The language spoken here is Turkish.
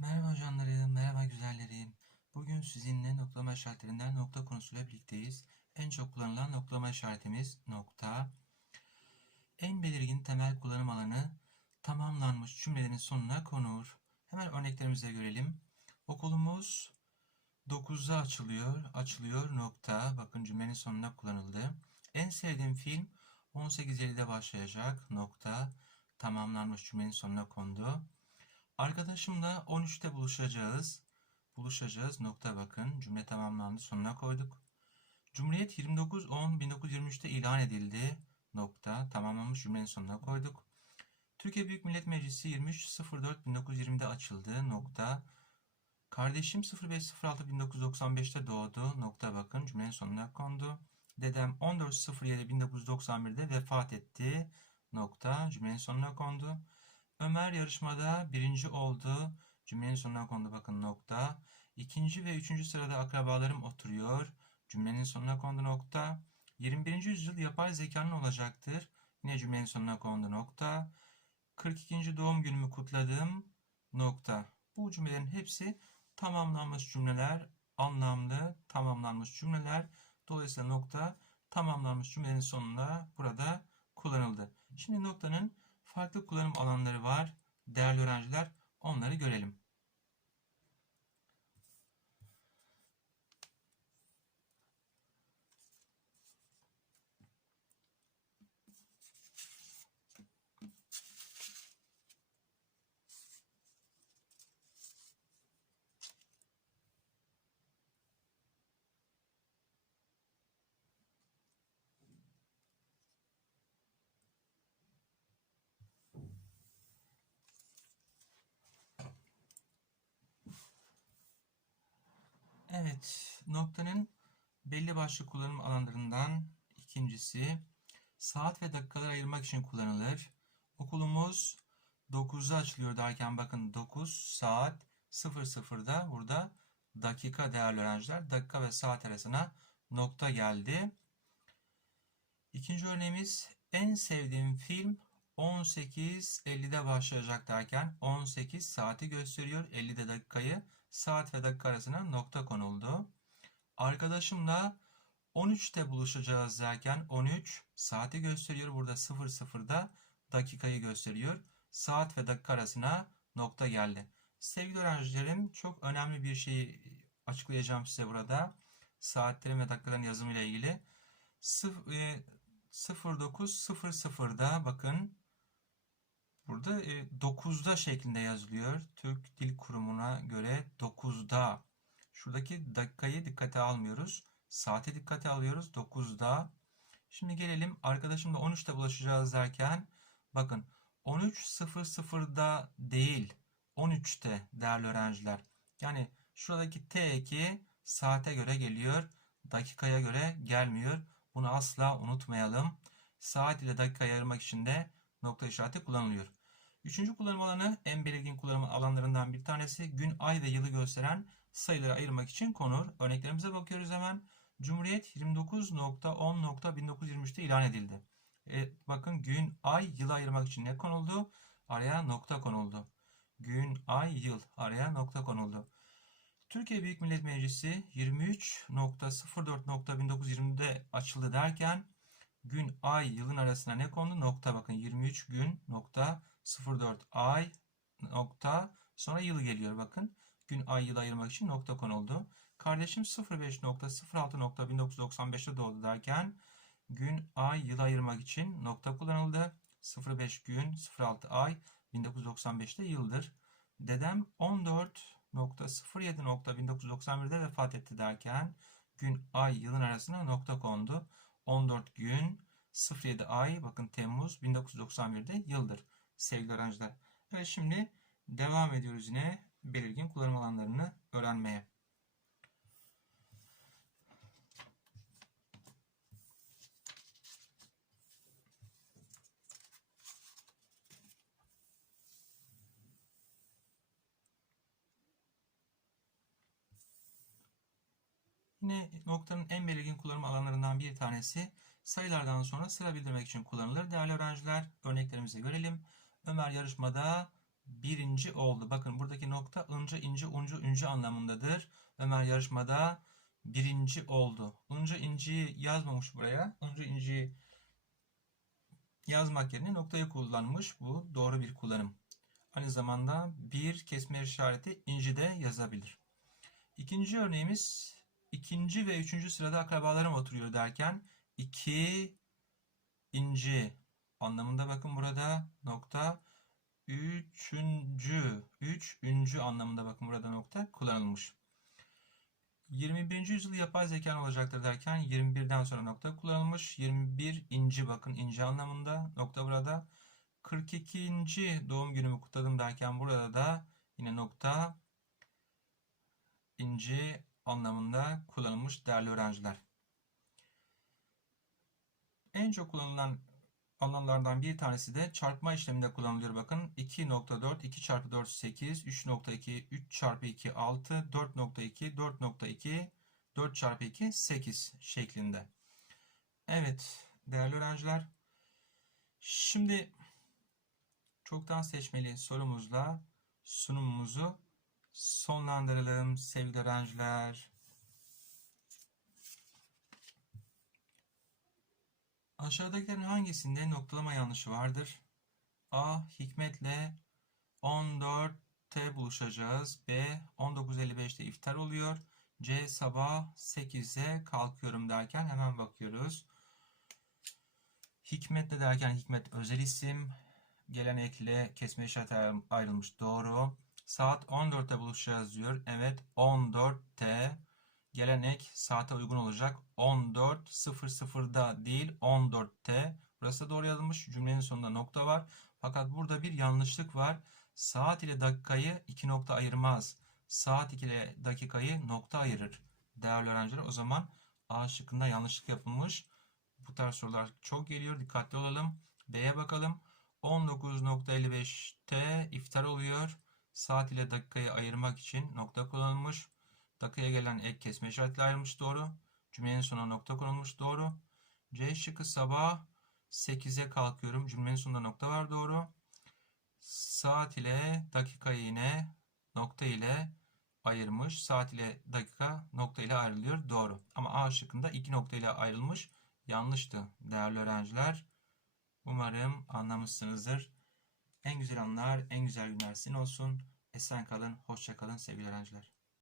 Merhaba canlarım, merhaba güzellerim. Bugün sizinle noktalama işaretlerinden nokta konusuyla birlikteyiz. En çok kullanılan noktalama işaretimiz nokta. En belirgin temel kullanım alanı tamamlanmış cümlelerin sonuna konur. Hemen örneklerimize görelim. Okulumuz 9'da açılıyor, açılıyor nokta. Bakın cümlenin sonuna kullanıldı. En sevdiğim film 18.50'de başlayacak nokta. Tamamlanmış cümlenin sonuna kondu. Arkadaşımla 13'te buluşacağız. Buluşacağız. Nokta bakın. Cümle tamamlandı. Sonuna koyduk. Cumhuriyet 29.10.1923'te ilan edildi. Nokta. Tamamlanmış cümlenin sonuna koyduk. Türkiye Büyük Millet Meclisi 23.04.1920'de açıldı. Nokta. Kardeşim 05.06.1995'te doğdu. Nokta bakın. Cümlenin sonuna kondu. Dedem 14.07.1991'de vefat etti. Nokta. Cümlenin sonuna kondu. Ömer yarışmada birinci oldu. Cümlenin sonuna kondu bakın nokta. İkinci ve üçüncü sırada akrabalarım oturuyor. Cümlenin sonuna kondu nokta. 21. yüzyıl yapay zekanın olacaktır. Yine cümlenin sonuna kondu nokta. 42. doğum günümü kutladım. Nokta. Bu cümlelerin hepsi tamamlanmış cümleler, anlamlı tamamlanmış cümleler. Dolayısıyla nokta tamamlanmış cümlenin sonunda burada kullanıldı. Şimdi noktanın farklı kullanım alanları var. Değerli öğrenciler onları görelim. Evet, noktanın belli başlı kullanım alanlarından ikincisi saat ve dakikalar ayırmak için kullanılır. Okulumuz 9'da açılıyor derken bakın 9 saat 00'da burada dakika değerli öğrenciler. Dakika ve saat arasına nokta geldi. İkinci örneğimiz en sevdiğim film 18.50'de başlayacak derken 18 saati gösteriyor 50'de dakikayı saat ve dakika arasına nokta konuldu. Arkadaşımla 13'te buluşacağız derken 13 saati gösteriyor. Burada 00'da dakikayı gösteriyor. Saat ve dakika arasına nokta geldi. Sevgili öğrencilerim çok önemli bir şeyi açıklayacağım size burada. Saatlerin ve dakikaların yazımı ile ilgili. 09.00'da bakın Burada e, 9'da şeklinde yazılıyor. Türk Dil Kurumu'na göre 9'da. Şuradaki dakikayı dikkate almıyoruz. Saate dikkate alıyoruz. 9'da. Şimdi gelelim arkadaşımla 13'te bulaşacağız derken bakın 13.00'da değil 13'te değerli öğrenciler. Yani şuradaki T2 saate göre geliyor. Dakikaya göre gelmiyor. Bunu asla unutmayalım. Saat ile dakikayı ayırmak için de nokta işareti kullanılıyor. Üçüncü kullanım alanı en belirgin kullanım alanlarından bir tanesi gün, ay ve yılı gösteren sayıları ayırmak için konur. Örneklerimize bakıyoruz hemen. Cumhuriyet 29.10.1923'te ilan edildi. E, bakın gün, ay, yılı ayırmak için ne konuldu? Araya nokta konuldu. Gün, ay, yıl araya nokta konuldu. Türkiye Büyük Millet Meclisi 23.04.1920'de açıldı derken gün, ay, yılın arasına ne kondu? Nokta bakın 23 gün nokta 04 ay nokta sonra yıl geliyor bakın. Gün ay yıl ayırmak için nokta konuldu. Kardeşim 05.06.1995'te doğdu derken gün ay yıl ayırmak için nokta kullanıldı. 05 gün 06 ay 1995'te yıldır. Dedem 14.07.1991'de vefat etti derken gün ay yılın arasına nokta kondu. 14 gün 07 ay bakın Temmuz 1991'de yıldır sevgili öğrenciler. Evet şimdi devam ediyoruz yine belirgin kullanım alanlarını öğrenmeye. Yine noktanın en belirgin kullanım alanlarından bir tanesi sayılardan sonra sıra bildirmek için kullanılır. Değerli öğrenciler örneklerimizi görelim. Ömer yarışmada birinci oldu. Bakın buradaki nokta ınca, inci, uncu, üncü anlamındadır. Ömer yarışmada birinci oldu. Uncu, inciyi yazmamış buraya. Uncu, inciyi yazmak yerine noktayı kullanmış. Bu doğru bir kullanım. Aynı zamanda bir kesme işareti inci de yazabilir. İkinci örneğimiz ikinci ve üçüncü sırada akrabalarım oturuyor derken iki inci anlamında bakın burada nokta üçüncü üçüncü anlamında bakın burada nokta kullanılmış. 21. yüzyıl yapay zeka olacaktır derken 21'den sonra nokta kullanılmış. 21 inci bakın inci anlamında nokta burada. 42. doğum günümü kutladım derken burada da yine nokta inci anlamında kullanılmış değerli öğrenciler. En çok kullanılan alanlardan bir tanesi de çarpma işleminde kullanılıyor. Bakın 2.4, 2 çarpı 4 8, 3.2, 3 çarpı 2 6, 4.2, 4.2, 4 çarpı 2 8 şeklinde. Evet değerli öğrenciler. Şimdi çoktan seçmeli sorumuzla sunumumuzu sonlandıralım sevgili öğrenciler. Aşağıdakilerin hangisinde noktalama yanlışı vardır? A. Hikmet'le 14'te buluşacağız. B. 19.55'te iftar oluyor. C. Sabah 8'e kalkıyorum derken hemen bakıyoruz. Hikmet'le derken Hikmet özel isim. Gelen ekle kesme işareti ayrılmış. Doğru. Saat 14'te buluşacağız diyor. Evet 14'te gelen ek saate uygun olacak. 14.00'da değil 14'te. Burası doğru yazılmış. Cümlenin sonunda nokta var. Fakat burada bir yanlışlık var. Saat ile dakikayı iki nokta ayırmaz. Saat ile dakikayı nokta ayırır. Değerli öğrenciler o zaman A şıkkında yanlışlık yapılmış. Bu tarz sorular çok geliyor. Dikkatli olalım. B'ye bakalım. 19.55'te iftar oluyor. Saat ile dakikayı ayırmak için nokta kullanılmış. Dakikaya gelen ek kesme işaretli ayrılmış doğru. Cümlenin sonuna nokta konulmuş doğru. C şıkkı sabah 8'e kalkıyorum. Cümlenin sonunda nokta var doğru. Saat ile dakikayı yine nokta ile ayırmış. Saat ile dakika nokta ile ayrılıyor. Doğru. Ama A şıkkında iki nokta ile ayrılmış. Yanlıştı değerli öğrenciler. Umarım anlamışsınızdır. En güzel anlar, en güzel günler sizin olsun. Esen kalın, hoşça kalın sevgili öğrenciler.